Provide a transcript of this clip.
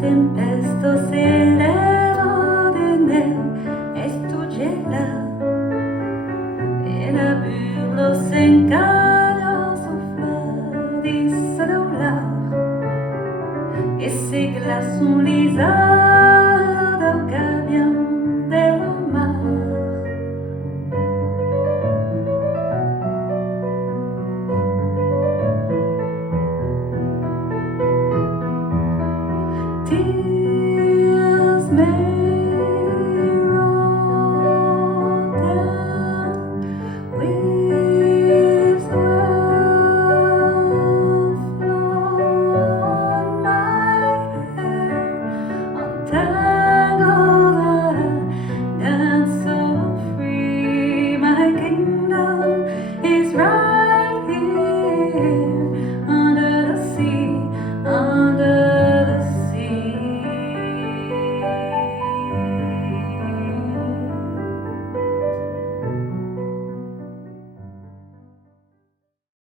tempesto s'élève de neve estudiela e la burlo s'encalla souffle di celular e se glaçons lisards del camion de la mar. Tears may